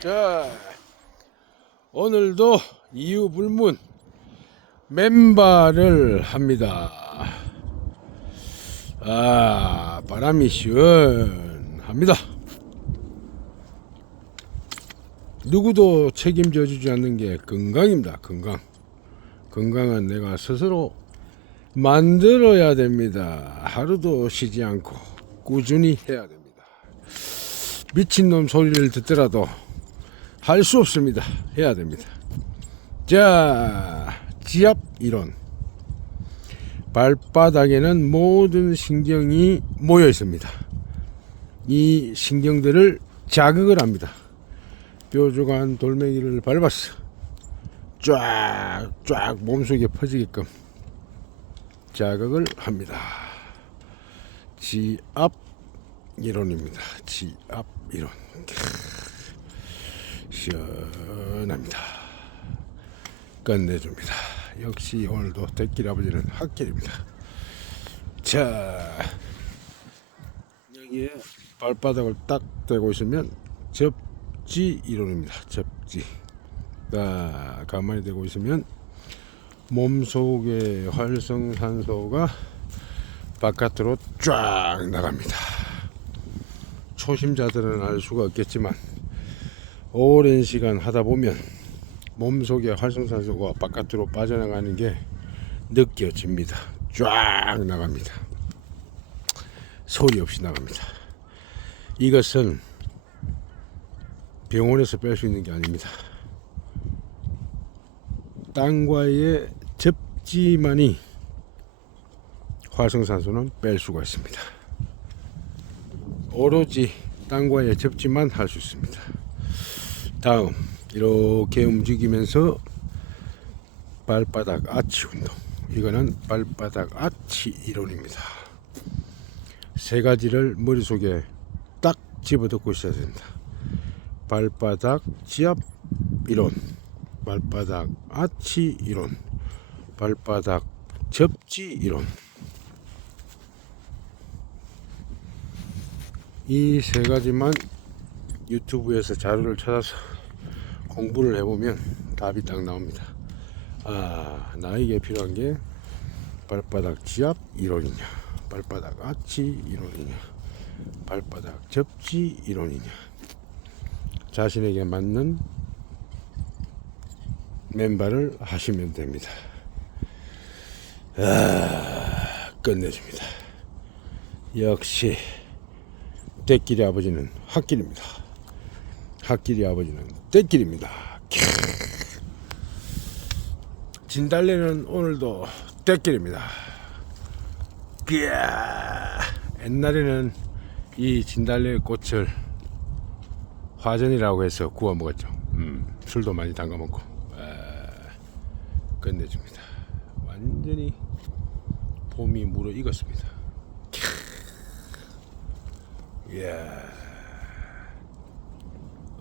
자, 오늘도 이유 불문 맨발을 합니다. 아, 바람이 시원합니다. 누구도 책임져 주지 않는 게 건강입니다. 건강. 건강은 내가 스스로 만들어야 됩니다. 하루도 쉬지 않고 꾸준히 해야 됩니다. 미친놈 소리를 듣더라도 할 수 없습니다. 해야 됩니다. 자, 지압 이론. 발바닥에는 모든 신경이 모여 있습니다. 이 신경들을 자극을 합니다. 뾰족한 돌멩이를 밟았어. 쫙, 쫙 몸속에 퍼지게끔 자극을 합니다. 지압 이론입니다. 지압 이론. 시원합니다. 끝내줍니다. 역시 오늘도 대길 아버지는 학길입니다. 자, 여기에 발바닥을 딱 대고 있으면 접지 이론입니다. 접지. 자, 가만히 대고 있으면 몸 속의 활성산소가 바깥으로 쫙 나갑니다. 초심자들은 알 수가 없겠지만 오랜 시간 하다 보면 몸속의 활성산소가 바깥으로 빠져나가는 게 느껴집니다. 쫙 나갑니다. 소리 없이 나갑니다. 이것은 병원에서 뺄 수 있는 게 아닙니다. 땅과의 접지만이 활성산소는 뺄 수가 있습니다. 오로지 땅과의 접지만 할 수 있습니다. 다음 이렇게 움직이면서 발바닥 아치 운동. 이거는 발바닥 아치 이론입니다. 세 가지를 머릿속에 딱 집어넣고 있어야 됩니다. 발바닥 지압 이론, 발바닥 아치 이론, 발바닥 접지 이론. 이 세 가지만 유튜브에서 자료를 찾아서 공부를 해보면 답이 딱 나옵니다. 아, 나에게 필요한 게 발바닥 지압 이론이냐, 발바닥 아치 이론이냐, 발바닥 접지 이론이냐. 자신에게 맞는 맨발을 하시면 됩니다. 아, 끝내줍니다. 역시 떼끼리 아버지는 핫길입니다. 핫길이 아버지는 떼끼리입니다. 진달래는 오늘도 떼끼리입니다. 이야, 옛날에는 이 진달래 꽃을 화전이라고 해서 구워 먹었죠. 음, 술도 많이 담가 먹고 아, 끝내줍니다. 완전히 봄이 무르익었습니다. 이야,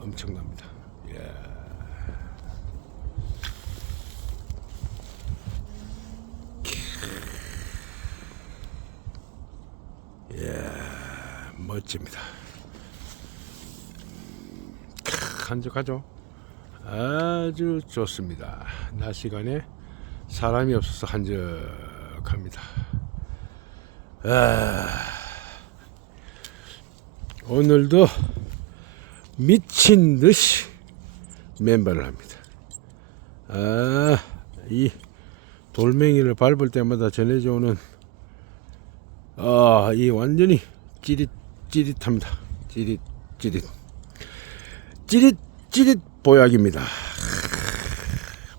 엄청납니다. 이야. 이야, 멋집니다. 한적하죠. 아주 좋습니다. 낮 시간에 사람이 없어서 한적합니다. 아, 오늘도 미친 듯이 맨발을 합니다. 아, 이 돌멩이를 밟을 때마다 전해져 오는 아, 이 완전히 찌릿 찌릿합니다. 찌릿 찌릿. 찌릿 찌릿 보약입니다.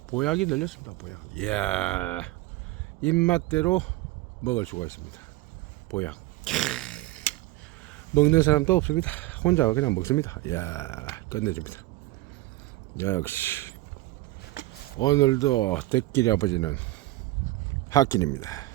보약이 늘렸습니다. 보약. 이야 입맛대로 먹을 수가 있습니다. 보약. 먹는 사람도 없습니다. 혼자 그냥 먹습니다. 이야 끝내줍니다. 역시 오늘도 대끼리 아버지는 학길입니다.